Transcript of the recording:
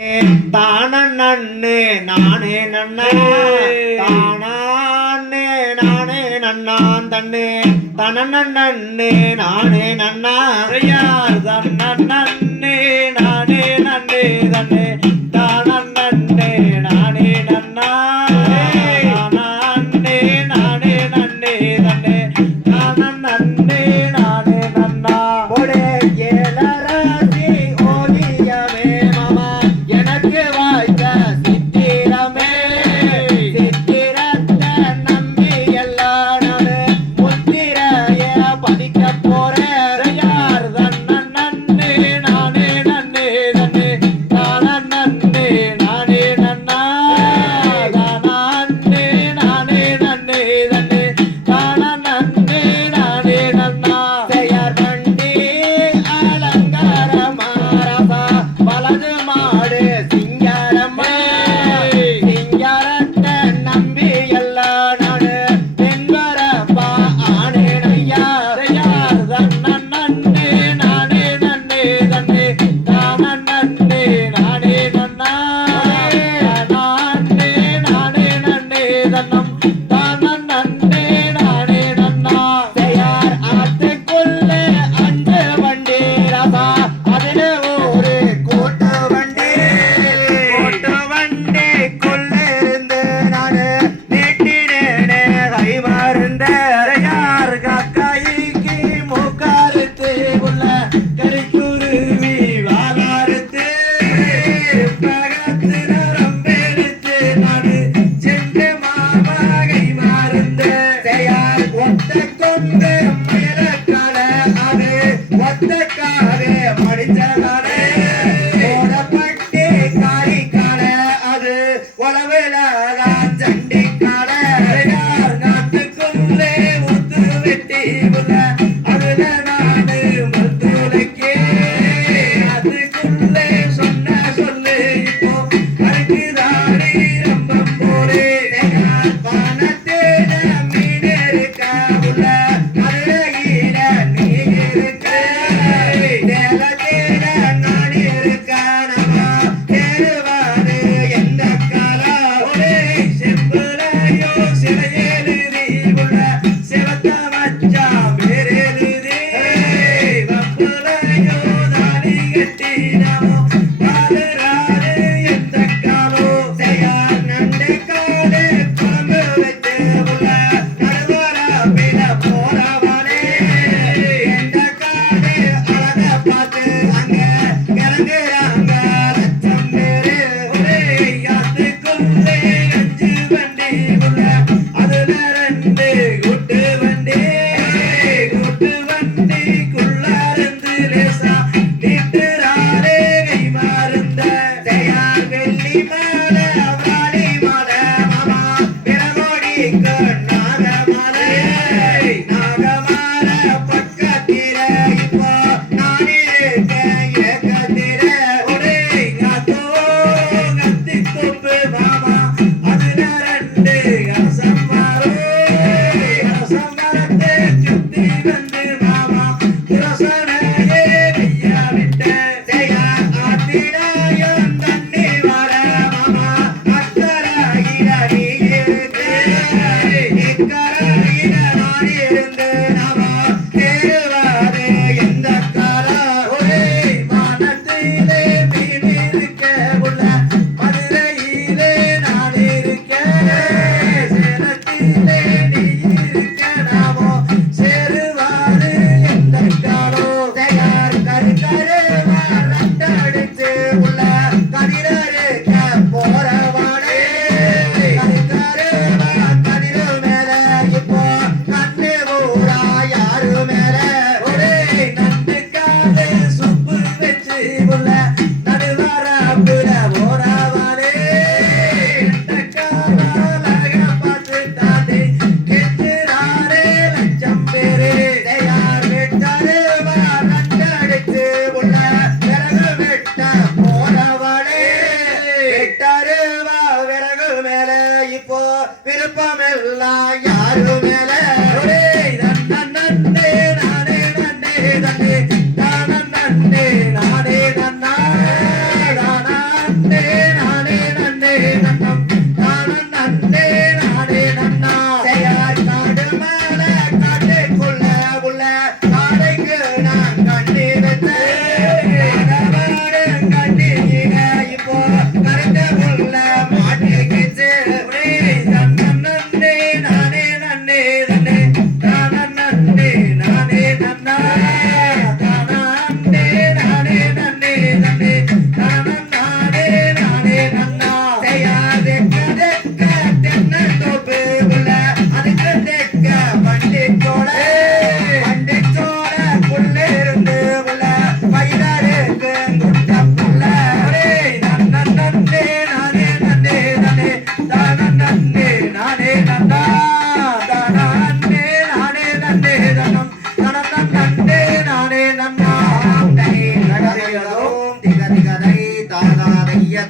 தான நன்னு நானே நன்னே தானே நானே நன்னான் தண்ணே. தன நன்னு நானே நன்னா யார் தன் 내 Ani, Ani, Ani,